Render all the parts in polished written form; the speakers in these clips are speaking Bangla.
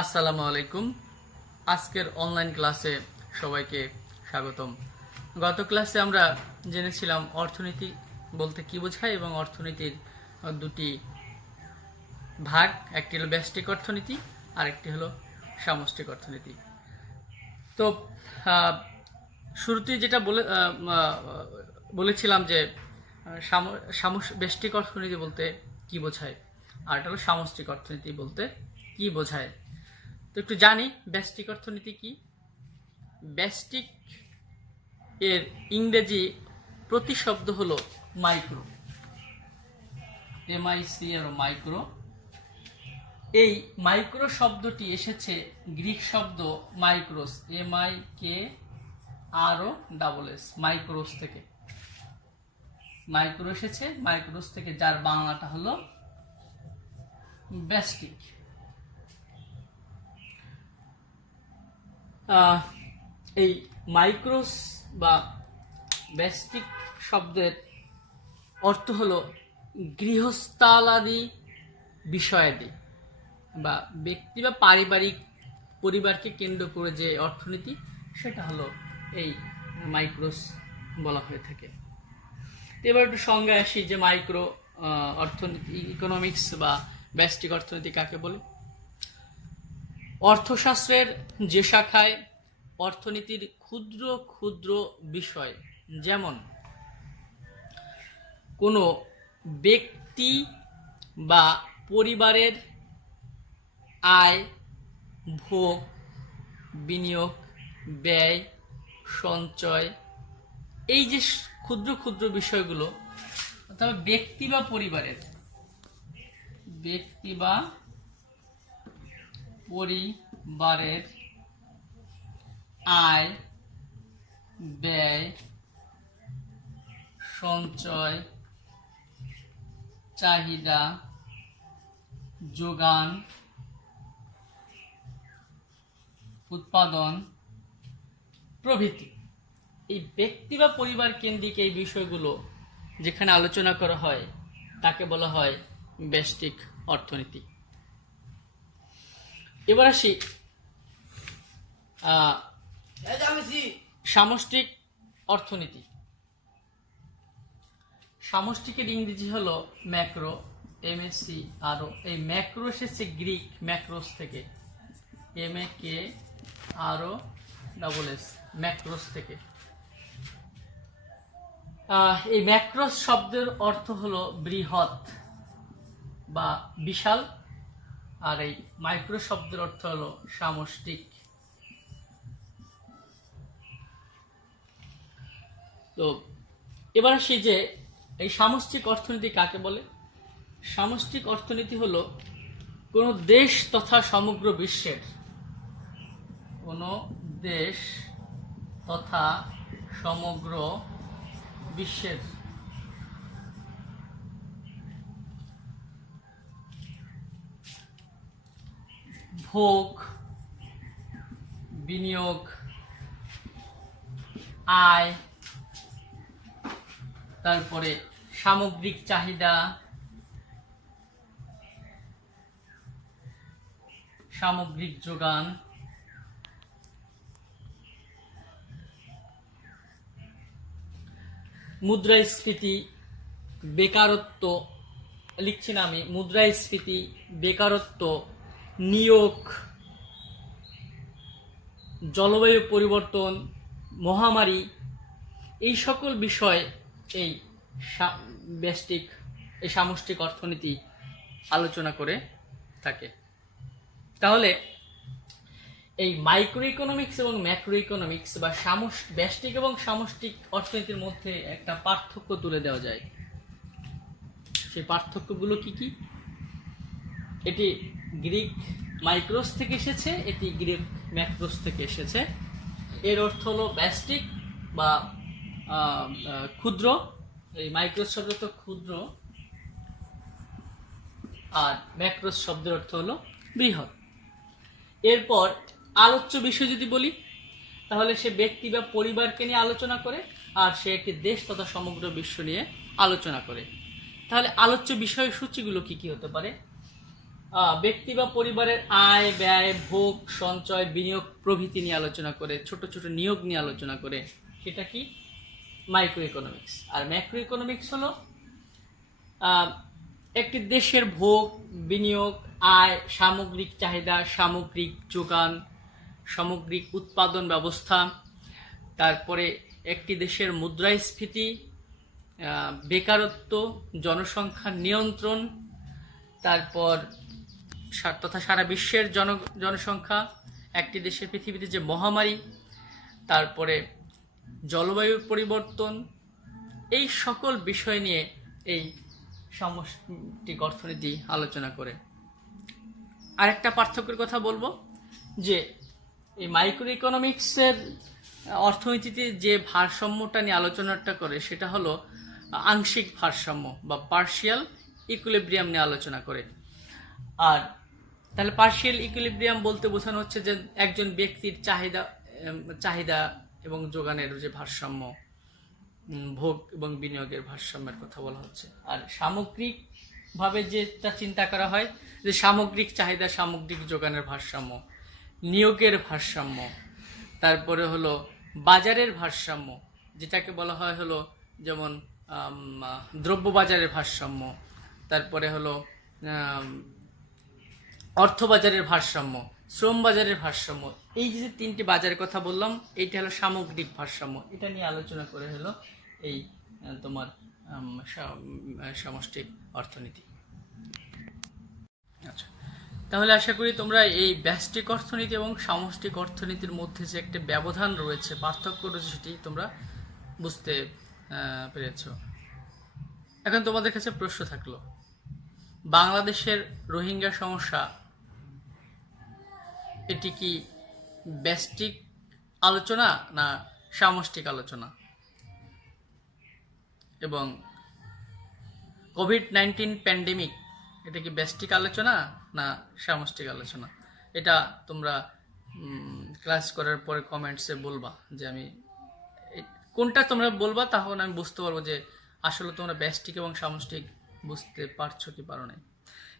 আসসালামু আলাইকুম। আজকের অনলাইন ক্লাসে সবাইকে স্বাগতম। গত ক্লাসে আমরা জেনেছিলাম অর্থনীতি বলতে কি বোঝায় এবং অর্থনীতির দুটি ভাগ, একটি হলো ব্যষ্টিক অর্থনীতি আর একটি হলো সামষ্টিক অর্থনীতি। তো শুরুতেই যেটা বলেছিলাম যে ব্যষ্টিক অর্থনীতি বলতে কি বোঝায় আর এটা হলো সামষ্টিক অর্থনীতি বলতে কি বোঝায়। তো একটু জানি ব্যষ্টিক অর্থনীতি কি। ব্যষ্টিক এর ইংরেজি প্রতিশব্দ হলো মাইক্রো, MIC আর মাইক্রো। এই মাইক্রো শব্দটি এসেছে গ্রিক শব্দ মাইক্রোস, MIKROSS, মাইক্রোস থেকে। মাইক্রো এসেছে মাইক্রোস থেকে, যার বাংলাটা হলো ব্যষ্টিক। এই মাইক্রোস বা ব্যষ্টিক শব্দের অর্থ হলো গৃহস্থালাদি বিষয়াদি বা ব্যক্তি বা পারিবারিক পরিবারকে কেন্দ্র করে যে অর্থনীতি, সেটা হলো এই মাইক্রোস বলা হয়ে থাকে। এবার একটু সংজ্ঞায় আসি যে মাইক্রো অর্থনীতি, ইকোনমিক্স বা ব্যষ্টিক অর্থনীতি কাকে বলে। অর্থশাস্ত্রের যে শাখায় অর্থনীতির ক্ষুদ্র ক্ষুদ্র বিষয়, যেমন কোনো ব্যক্তি বা পরিবারের আয়, ভোগ, বিনিয়োগ, ব্যয়, সঞ্চয়, এই যে ক্ষুদ্র ক্ষুদ্র বিষয়গুলো, তবে ব্যক্তি বা পরিবারের আয়, ব্যয়, সঞ্চয়, চাহিদা, যোগান, উৎপাদন প্রভৃতি। এই ব্যক্তি বা পরিবার কেন্দ্রিক এই বিষয়গুলো যেখানে আলোচনা করা হয় তাকে বলা হয় ব্যষ্টিক অর্থনীতি। এবার আসি সামষ্টিক অর্থনীতি। সামষ্টিকের ইংরেজি হলো ম্যাক্রো, MACRO। এই ম্যাক্রো এসেছে গ্রিক ম্যাক্রোস থেকে, MAKROSS, ম্যাক্রোস থেকে। এই ম্যাক্রোস শব্দের অর্থ হলো বৃহৎ বা বিশাল, আর এই মাইক্রো শব্দের অর্থ হলো সামষ্টিক। তো এবার আসি যে এই সামষ্টিক অর্থনীতি কাকে বলে। সামষ্টিক অর্থনীতি হলো কোন দেশ তথা সমগ্র বিশ্বের, কোন দেশ তথা সমগ্র বিশ্বের ভোগ, বিনিয়োগ, আয়, তারপরে সামগ্রিক চাহিদা, সামগ্রিক যোগান, মুদ্রাস্ফীতি, বেকারত্ব, লিখছি না আমি, মুদ্রাস্ফীতি, বেকারত্ব, নিয়োগ, জলবায়ু পরিবর্তন, মহামারী, এই সকল বিষয় এই সামষ্টিক অর্থনীতি আলোচনা করে থাকে। তাহলে এই মাইক্রো ইকোনমিক্স এবং ম্যাক্রো ইকোনমিক্স বা ব্যষ্টিক এবং সামষ্টিক অর্থনীতির মধ্যে একটা পার্থক্য তুলে দেওয়া যায়। সেই পার্থক্যগুলো কি কি? এটি গ্রিক মাইক্রোস থেকে এসেছে, এটি গ্রিক ম্যাক্রোস থেকে এসেছে। এর অর্থ হলো ব্যষ্টিক বা ক্ষুদ্র, এই মাইক্রোস শব্দ তো ক্ষুদ্র, আর ম্যাক্রোস শব্দের অর্থ হলো বৃহৎ। এরপর আলোচ্য বিষয় যদি বলি, তাহলে সে ব্যক্তি বা পরিবারকে নিয়ে আলোচনা করে, আর সে একটি দেশ তথা সমগ্র বিশ্ব নিয়ে আলোচনা করে। তাহলে আলোচ্য বিষয় সূচিগুলো কি কি হতে পারে? ব্যক্তি বা পরিবারের আয় ব্যয় ভোগ সঞ্চয় বিনিয়োগ প্রভৃতি নিয়ে আলোচনা করে, ছোট ছোট নিয়োগ নিয়ে আলোচনা করে, সেটা কি মাইক্রো ইকোনমিক্স। আর ম্যাক্রো ইকোনমিক্স হলো একটি দেশের ভোগ বিনিয়োগ আয় সামগ্রিক চাহিদা সামগ্রিক যোগান সামগ্রিক উৎপাদন ব্যবস্থা, তারপরে একটি দেশের মুদ্রাস্ফীতি বেকারত্ব জনসংখ্যা নিয়ন্ত্রণ, তারপর তথা সারা বিশ্বের জনসংখ্যা, একটি দেশের পৃথিবীতে যে মহামারী, তারপরে জলবায়ু পরিবর্তন, এই সকল বিষয় নিয়ে এই সামষ্টিক অর্থনীতি আলোচনা করে। আরেকটা পার্থক্যের কথা বলবো যে এই মাইক্রো ইকোনমিক্সের অর্থনীতিতে যে ভারসাম্যটা নিয়ে আলোচনাটা করে সেটা হলো আংশিক ভারসাম্য বা পার্শিয়াল ইকুইলিব্রিয়াম নিয়ে আলোচনা করে। আর তাহলে পার্শিয়াল ইকুইলিব্রিয়াম বলতে বোঝানো হচ্ছে যে একজন ব্যক্তির চাহিদা এবং যোগানের যে ভারসাম্য ভোগ এবং বিনিয়োগের ভারসাম্যের কথা বলা হচ্ছে। আর সামগ্রিকভাবে যেটা চিন্তা করা হয় যে সামগ্রিক চাহিদা সামগ্রিক যোগানের ভারসাম্য নিয়োগের ভারসাম্য, তারপরে হলো বাজারের ভারসাম্য যেটাকে বলা হয় হলো যেমন দ্রব্য বাজারের ভারসাম্য, তারপরে হলো অর্থ বাজারের ভারসাম্য শ্রম বাজারের ভারসাম্য। এই যে তিনটি বাজারের কথা বললাম এইটা হলো সামগ্রিক ভারসাম্য, এটা নিয়ে আলোচনা করে হলো এই তোমার সমষ্টিক অর্থনীতি। আচ্ছা, তাহলে আশা করি তোমরা এই ব্যষ্টিক অর্থনীতি এবং সামষ্টিক অর্থনীতির মধ্যে যে একটা ব্যবধান রয়েছে পার্থক্য রয়েছে সেটি তোমরা বুঝতে পেরেছ। এখন তোমাদের কাছে প্রশ্ন থাকলো, বাংলাদেশের রোহিঙ্গা সমস্যা এটি কি ব্যষ্টিক আলোচনা না সামষ্টিক আলোচনা, এবং কোভিড-19 প্যান্ডেমিক এটা কি ব্যষ্টিক আলোচনা না সামষ্টিক আলোচনা? এটা তোমরা ক্লাস করার পরে কমেন্টসে বলবা যে আমি কোনটা তোমরা বলবা, তখন আমি বুঝতে পারবো যে আসলে তোমরা ব্যষ্টিক এবং সামষ্টিক বুঝতে পারছো কি পারো নাই।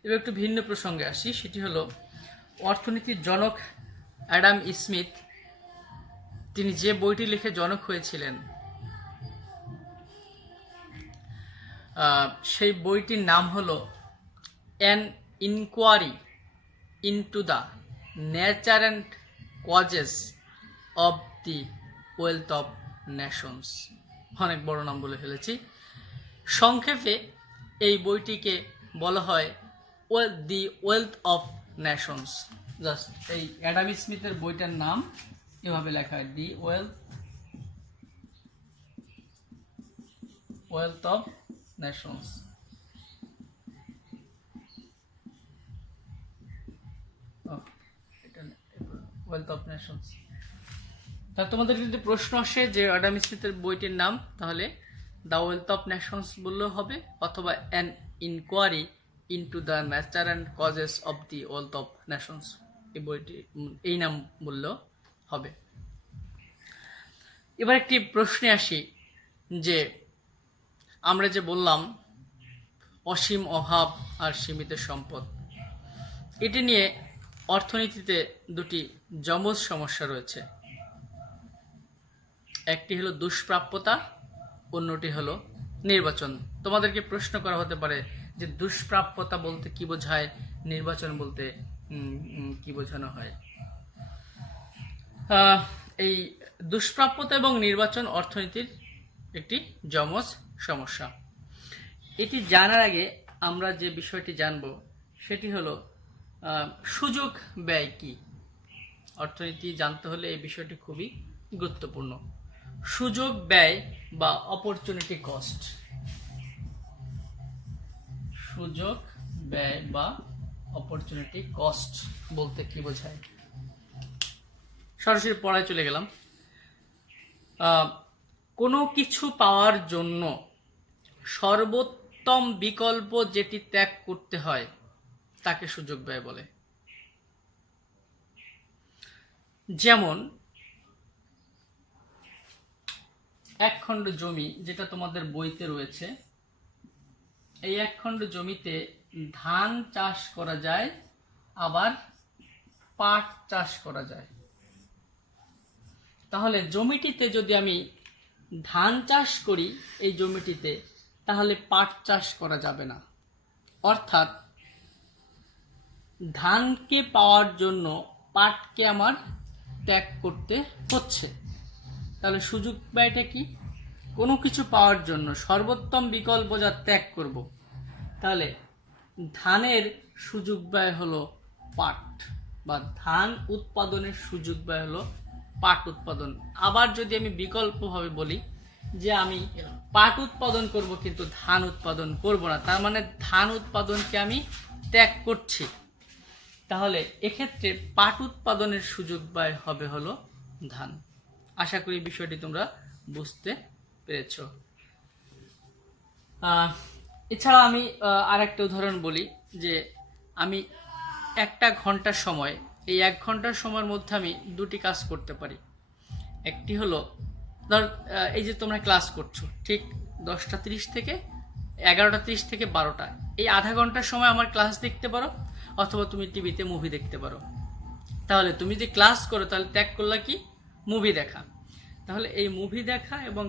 এবার একটু ভিন্ন প্রসঙ্গে আসি, সেটি হলো অর্থনীতির জনক অ্যাডাম স্মিথ তিনি যে বইটি লিখে জনক হয়েছিলেন সেই বইটির নাম হলো an inquiry into the nature and causes of the wealth of nations. অনেক বড় নাম বলে ফেলেছি। সংক্ষেপে এই বইটিকে বলা হয় the wealth of nations. Just এই অ্যাডাম স্মিথের বইটার নাম এভাবে লেখা হয়, the wealth of nations. Wealth of nations. তা তোমাদের যদি প্রশ্ন আসে যে অ্যাডাম স্মিথের বইটির নাম, তাহলে দ্য ওয়েলথ অফ নেশনস বললেও হবে, অথবা an inquiry into the nature and causes of the wealth of nations, এই বইটি এই নাম বললেও হবে। এবার একটি প্রশ্নে আসি যে আমরা যে বললাম অসীম অভাব আর সীমিত সম্পদ, এটি নিয়ে অর্থনীতিতে দুটি যমজ সমস্যা রয়েছে। একটি হলো দুষ্প্রাপ্যতা, অন্যটি হলো নির্বাচন। তোমাদেরকে প্রশ্ন করা হতে পারে যে দুষ্প্রাপ্যতা বলতে কি বোঝায়, নির্বাচন বলতে কি বোঝানো হয়। এই দুষ্প্রাপ্যতা এবং নির্বাচন অর্থনীতির একটি যমজ সমস্যা। এটি জানার আগে আমরা যে বিষয়টি জানব সেটি হলো সুযোগ ব্যয় কি। অর্থনীতি জানতে হলে এই বিষয়টি খুবই গুরুত্বপূর্ণ। সুযোগ ব্যয় বা অপরচুনিটি কস্ট। সুযোগ ব্যয় বা অপরচুনিটি কস্ট বলতে কি বোঝায়? সরাসরি পড়ায় চলে গেলাম। কোনো কিছু পাওয়ার জন্য সর্বোত্তম বিকল্প যেটি ত্যাগ করতে হয় তাকে সুযোগ ব্যয় বলে। যেমন এক খণ্ড জমি যেটা তোমাদের বইতে রয়েছে, এই এক খণ্ড জমিতে ধান চাষ করা যায় আবার পাট চাষ করা যায়। তাহলে জমিটিতে যদি আমি ধান চাষ করি এই জমিটিতে, তাহলে পাট চাষ করা যাবে না। অর্থাৎ ধানকে পাওয়ার জন্য পাটকে আমার ত্যাগ করতে হচ্ছে। তাহলে সুযোগ ব্যয়টা কি? কোনো কিছু পাওয়ার জন্য সর্বোত্তম বিকল্প যা ত্যাগ করব, তাহলে ধানের সুযোগ ব্যয় হলো পাট, বা ধান উৎপাদনের সুযোগ ব্যয় হলো পাট উৎপাদন। আবার যদি আমি বিকল্পভাবে বলি যে আমি পাট উৎপাদন করব কিন্তু ধান উৎপাদন করব না, তার মানে ধান উৎপাদনকে আমি ত্যাগ করছি, তাহলে এক্ষেত্রে পাট উৎপাদনের সুযোগ ব্যয় হবে হলো ধান। আশা করি বিষয়টি তোমরা বুঝতে পেরেছ। এছাড়া আমি আরেকটা উদাহরণ বলি যে আমি 1 ঘন্টার সময়, এই 1 ঘন্টার সময়ের মধ্যে আমি 2টি কাজ করতে পারি। একটি হলো ধর এই যে তোমরা ক্লাস করছো ঠিক 10:30 থেকে 11:30 থেকে 12টা, এই আধা ঘন্টার সময় আমার ক্লাস দেখতে পারো, অথবা তুমি টিভিতে মুভি দেখতে পারো। তাহলে তুমি যে ক্লাস করো তাহলে ত্যাগ করলা কি? মুভি দেখা। তাহলে এই মুভি দেখা এবং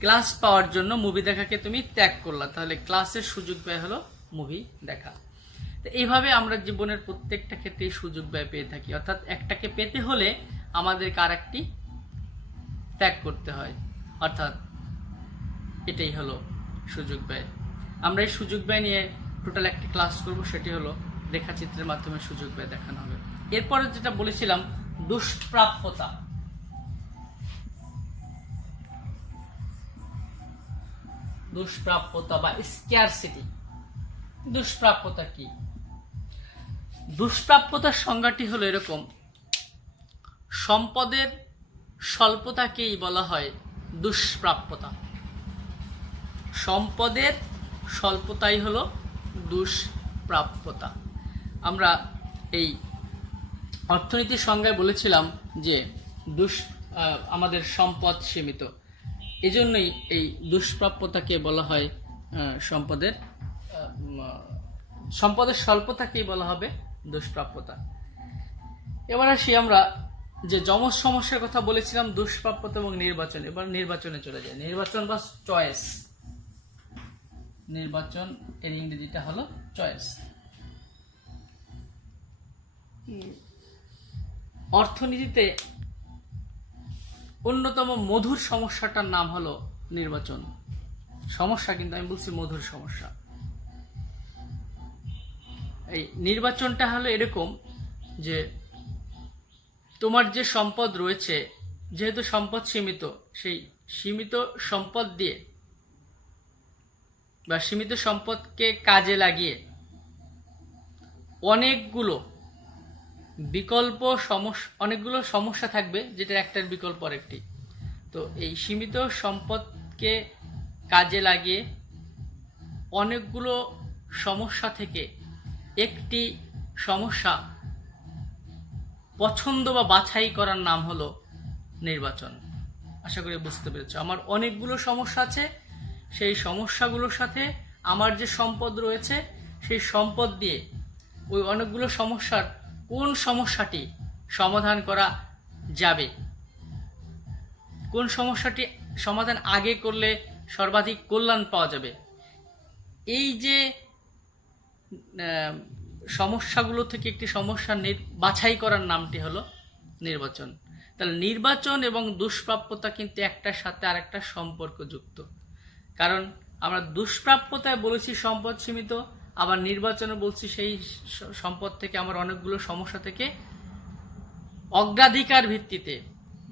ক্লাস পাওয়ার জন্য মুভি দেখাকে তুমি ত্যাগ করলা, তাহলে ক্লাসের সুযোগ ব্যয় হলো মুভি দেখা। তো এইভাবে আমরা জীবনের প্রত্যেকটা ক্ষেত্রে সুযোগ ব্যয় পেয়ে থাকি, অর্থাৎ একটাকে পেতে হলে আমাদেরকে আরেকটি ত্যাগ করতে হয়, অর্থাৎ এটাই হলো সুযোগ ব্যয়। আমরা এই সুযোগ ব্যয় নিয়ে টোটাল একটি ক্লাস করব, সেটি হলো রেখাচিত্রের মাধ্যমে সুযোগ ব্যয় দেখানো হবে। এরপরে যেটা বলেছিলাম দুষ্প্রাপ্যতা। দুষ্প্রাপ্যতা বা স্ক্যারসিটি। দুষ্প্রাপ্যতা কি? দুষ্প্রাপ্যতার সংজ্ঞাটি হলো এরকম: সম্পদের স্বল্পতাকেই বলা হয় দুষ্প্রাপ্যতা। সম্পদের স্বল্পতাই হলো দুষ্প্রাপ্যতা। আমরা এই অর্থনীতির সংজ্ঞায় বলেছিলাম যে আমাদের সম্পদ সীমিত, এজন্যই এই দুষ্প্রাপ্যতাকে বলা হয় সম্পদের স্বল্পতাকেই বলা হবে দুষ্প্রাপ্যতা। এবার আসি আমরা যে যমজ সমস্যার কথা বলেছিলাম, দুষ্প্রাপ্যতা এবং নির্বাচন। এবার নির্বাচনে চলে যায়। নির্বাচন বা চয়েস। নির্বাচন এর ইংরেজিটা হলো চয়েস। অর্থনীতিতে অন্যতম মধুর সমস্যাটার নাম হলো নির্বাচন। সমস্যা কিন্তু আমি বলছি মধুর সমস্যা। এই নির্বাচনটা হলো এরকম যে তোমার যে সম্পদ রয়েছে, যেহেতু সম্পদ সীমিত, সেই সীমিত সম্পদ দিয়ে বা সীমিত সম্পদকে কাজে লাগিয়ে অনেকগুলো সমস্যা থাকবে, যেটার একটার বিকল্প আরেকটি। তো এই সীমিত সম্পদকে কাজে লাগিয়ে অনেকগুলো সমস্যা থেকে একটি সমস্যা পছন্দ বা বাছাই করার নাম হলো নির্বাচন। আশা করি বুঝতে পেরেছো। আমার অনেকগুলো সমস্যা আছে, সেই সমস্যাগুলোর সাথে আমার যে সম্পদ রয়েছে, সেই সম্পদ দিয়ে ওই অনেকগুলো সমস্যার কোন সমস্যাটি সমাধান করা যাবে, কোন সমস্যাটি সমাধান আগে করলে সর্বাধিক কল্যাণ পাওয়া যাবে, এই যে সমস্যাগুলো থেকে একটি সমস্যা বাছাই করার নামটি হলো নির্বাচন। তাহলে নির্বাচন এবং দুষ্প্রাপ্যতা কিন্তু একটার সাথে আরেকটা সম্পর্কযুক্ত। কারণ আমরা দুষ্প্রাপ্যতায় বলেছি সম্পদ সীমিত, আবার নির্বাচনে বলছি সেই সম্পদ থেকে আমার অনেকগুলো সমস্যা থেকে অগ্রাধিকার ভিত্তিতে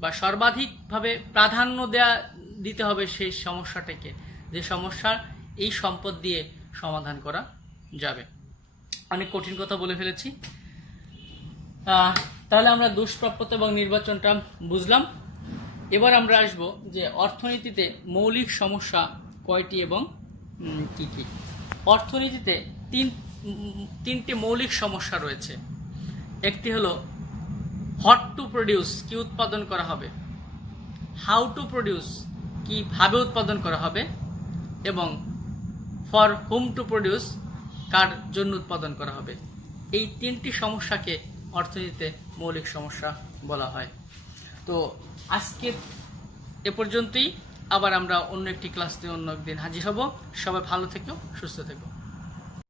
বা সর্বাধিকভাবে প্রাধান্য দিতে হবে সেই সমস্যাটাকে, যে সমস্যার এই সম্পদ দিয়ে সমাধান করা যাবে। অনেক কঠিন কথা বলে ফেলেছি। তাহলে আমরা দুষ্প্রাপ্যতা এবং নির্বাচনটা বুঝলাম। এবার আমরা আসব যে অর্থনীতিতে মৌলিক সমস্যা কয়টি এবং কি কি। অর্থনীতিতে তিনটি মৌলিক সমস্যা রয়েছে। একটি হলো হোয়াট টু প্রডিউস, কি উৎপাদন করা হবে, হাউ টু প্রডিউস, কিভাবে উৎপাদন করা হবে, এবং ফর হুম টু প্রডিউস, কার জন্য উৎপাদন করা হবে। এই তিনটি সমস্যাকে অর্থনীতিতে মৌলিক সমস্যা বলা হয়। তো আজকে এ পর্যন্তই, আবার আমরা অন্য একটি ক্লাস নিয়ে অন্য একদিন হাজির হব। সবাই ভালো থেকো, সুস্থ থেকো।